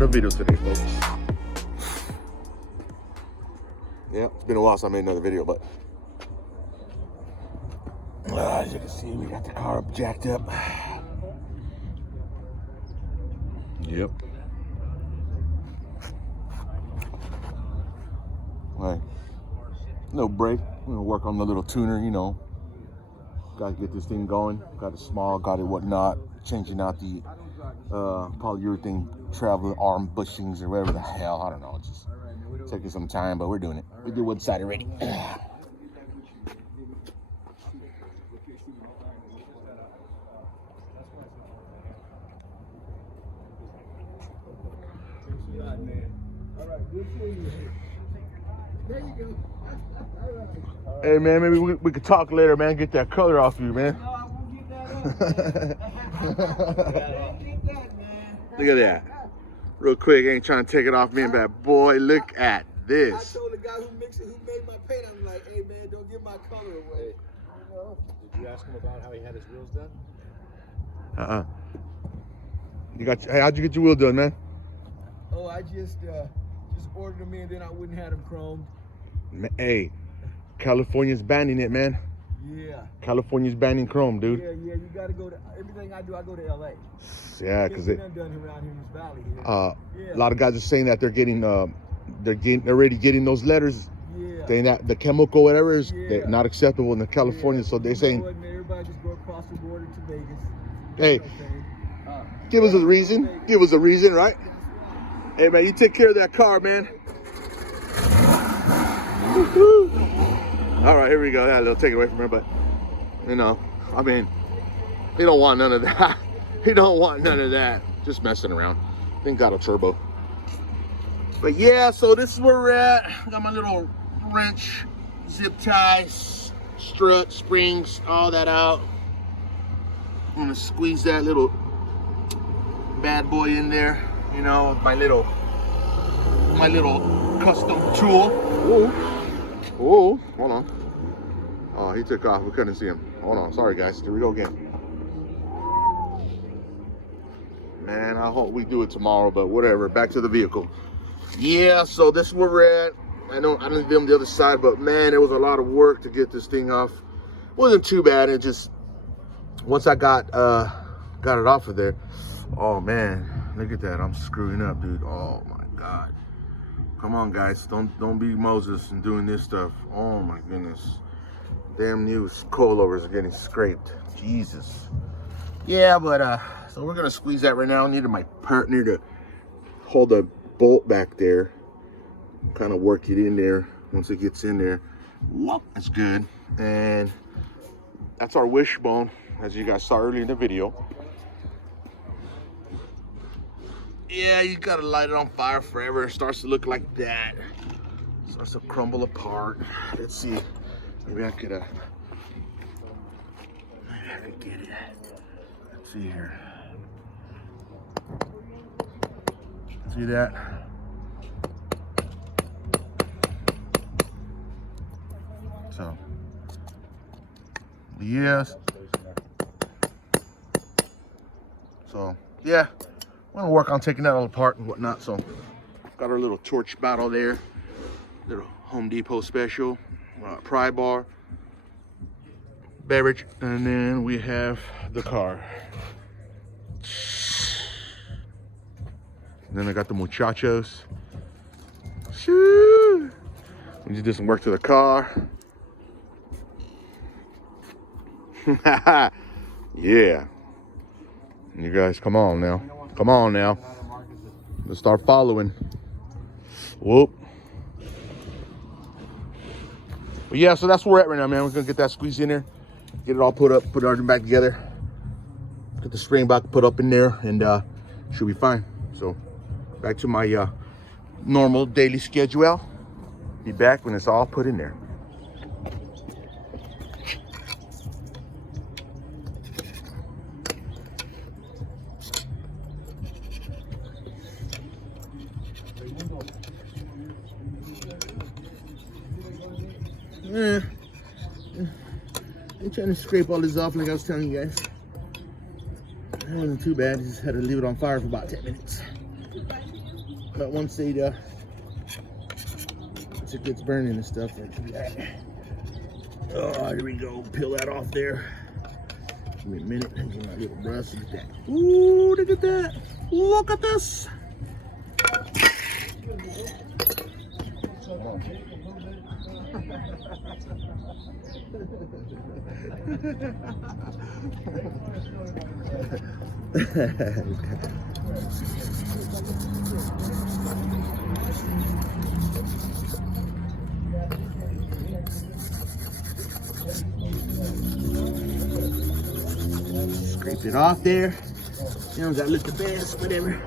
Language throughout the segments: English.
start a video today, folks. Yeah, it's been a while since I made another video, but as you can see, we got the car up jacked up. Yep. Right. No break. We're gonna work on the little tuner, you know. Got to get this thing going. Got it small, got it whatnot. Changing out the polyurethane travel arm bushings or whatever the hell. I don't know. It's just taking some time, but we're doing it. We did one side already. Hey man, maybe we could talk later, man. Get that color off you, man. No, I won't get that off. Look at that. Real quick, ain't trying to take it off me, but boy, look at this. I told the guy who made my paint, I'm like, hey man, don't give my color away. You know? Did you ask him about how he had his wheels done? Hey, how'd you get your wheel done, man? Oh, I just ordered them in, then I wouldn't have them chromed. Hey, California's banning it, man. Yeah. California's banning chrome, dude. Yeah, you gotta go to everything I do. I go to LA. Yeah, because done around here in this valley here. A lot of guys are saying that they're already getting those letters. Yeah. Saying that the chemical whatever is not acceptable in California, so they're saying. Everybody just go across the border to Vegas. Hey, give us a reason. Give us a reason, right? Hey man, you take care of that car, man. All right, here we go. Yeah, they'll take it away from her, but you know, I mean, he don't want none of that. He don't want none of that. Just messing around. Then got a turbo. But yeah, so this is where we're at. Got my little wrench, zip ties, strut, springs, all that out. I'm gonna squeeze that little bad boy in there. You know, my little custom tool. Oh, hold on. Oh, he took off. We couldn't see him. Hold on. Sorry, guys. Here we go again. Man, I hope we do it tomorrow, but whatever. Back to the vehicle. Yeah, so this is where we're at. I didn't film the other side, but man, it was a lot of work to get this thing off. It wasn't too bad. It just, once I got it off of there, oh man, look at that. I'm screwing up, dude. Oh my God. Come on, guys. Don't be Moses and doing this stuff. Oh my goodness. Damn new coilovers are getting scraped. Jesus. Yeah, but so we're gonna squeeze that right now. I needed my partner to hold the bolt back there. Kind of work it in there. Once it gets in there, whoop, it's good. And that's our wishbone, as you guys saw earlier in the video. Yeah, you gotta light it on fire forever. It starts to look like that. It starts to crumble apart. Let's see. Maybe I could get it. Let's see here. See that? So, yes. So, yeah. I'm gonna work on taking that all apart and whatnot. So, got our little torch bottle there, little Home Depot special, pry bar, beverage, and then we have the car. And then I got the muchachos. Shoo! We just did some work to the car. Yeah. You guys, come on now. Come on now. Let's start following. Whoop. But yeah, so that's where we're at right now, man. We're gonna get that squeeze in there, get it all put up, put everything back together, get the spring back put up in there, and should be fine. So back to my normal daily schedule. Be back when it's all put in there. I'm trying to scrape all this off like I was telling you guys. It wasn't too bad, just had to leave it on fire for about 10 minutes. But once it gets burning and stuff, like that. Oh, here we go. Peel that off there. Give me a minute. Get my little brush. Look at that. Ooh, look at that. Look at this. Scrape it off there. You know, gotta look the best, whatever.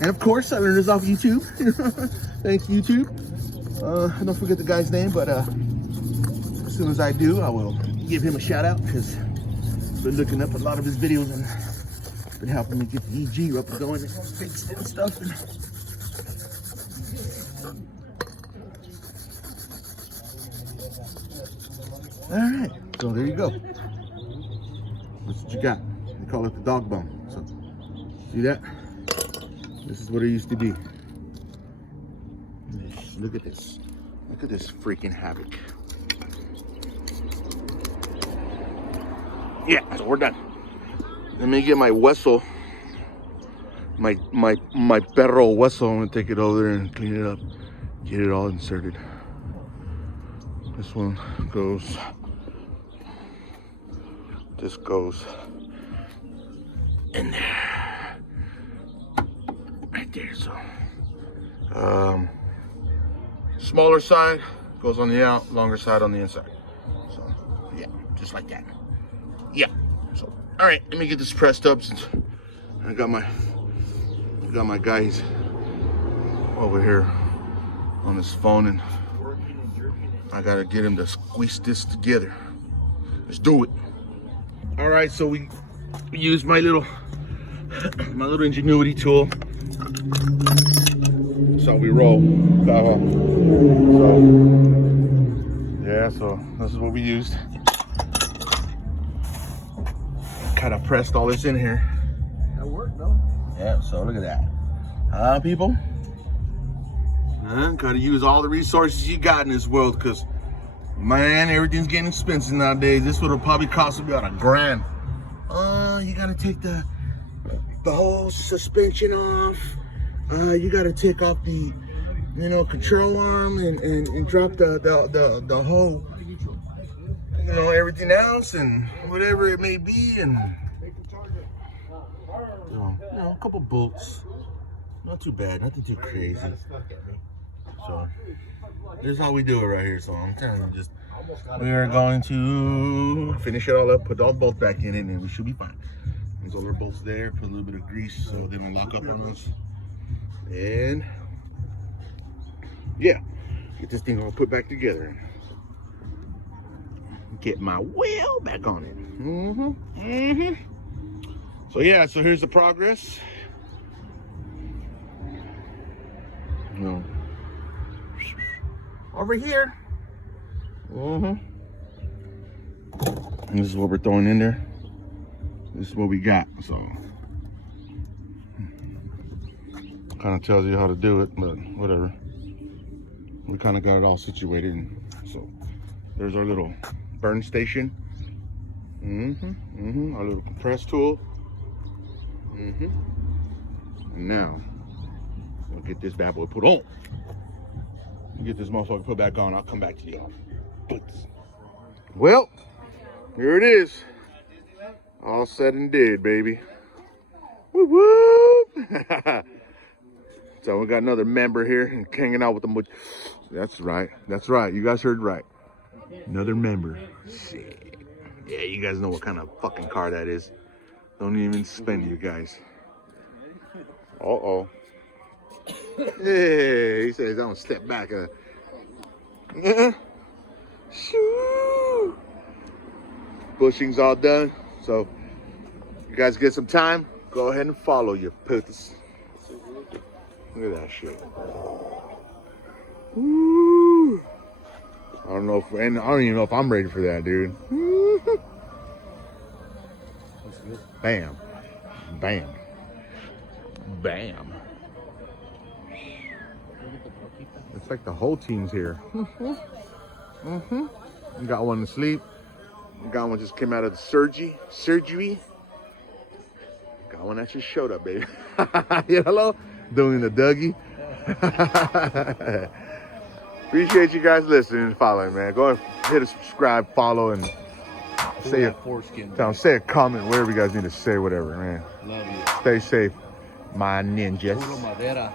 And of course, I learned this off YouTube. Thanks, YouTube. I don't forget the guy's name, but as soon as I do, I will give him a shout out because I've been looking up a lot of his videos and been helping me get the EG up and going and fixed it and stuff. All right, so there you go. That's what you got. They call it the dog bone. So, see that? This is what it used to be. Look at this. Look at this freaking havoc. Yeah, so we're done. Let me get my Wessel. My perro Wessel. I'm gonna take it over there and clean it up. Get it all inserted. This one goes. This goes in there. Right there, so. Smaller side goes on the out, longer side on the inside. So, yeah, just like that. Yeah. So, all right, let me get this pressed up since I got my guys over here on his phone, and I gotta get him to squeeze this together. Let's do it. All right, so we use my little ingenuity tool. That's how we roll. So this is what we used. Kind of pressed all this in here. That worked, no? Yeah, so look at that. People? Gotta use all the resources you got in this world, because, man, everything's getting expensive nowadays. This would have probably cost me about $1,000. You gotta take the whole suspension off. You gotta take off the, control arm and drop the whole, everything else and whatever it may be, and a couple bolts. Not too bad, nothing too crazy. So this is how we do it right here. So I'm telling you, we are going to finish it all up, put all the bolts back in it, and we should be fine. There's all our bolts there. Put a little bit of grease so they don't lock up on us. And yeah, get this thing all put back together. Get my wheel back on it. So yeah, so here's the progress. Over here. And this is what we're throwing in there. This is what we got. So kind of tells you how to do it, but whatever. We kind of got it all situated. And so there's our little burn station. Our little compress tool. And now we'll get this bad boy put on. Get this motherfucker put back on. I'll come back to y'all. Well, here it is. All said and did, baby. Whoop whoop. So we got another member here and hanging out with them. That's right. That's right. You guys heard right. Another member. Shit. Yeah, you guys know what kind of fucking car that is. Don't even spend, you guys. Uh-oh. Hey, he says, I'm gonna step back. Shoo. Bushings all done. So, you guys get some time, go ahead and follow your pussies. Look at that shit. Woo. I don't even know if I'm ready for that, dude. Bam. Bam. Bam. It's like the whole team's here. You got one to sleep. Got one just came out of the surgery. Got one that just showed up, baby. Yeah, hello? Doing the Dougie. Appreciate you guys listening and following, man. Go ahead, hit a subscribe, follow, and say a comment, whatever you guys need to say, whatever, man. Love you. Stay safe, my ninjas. Puro madera.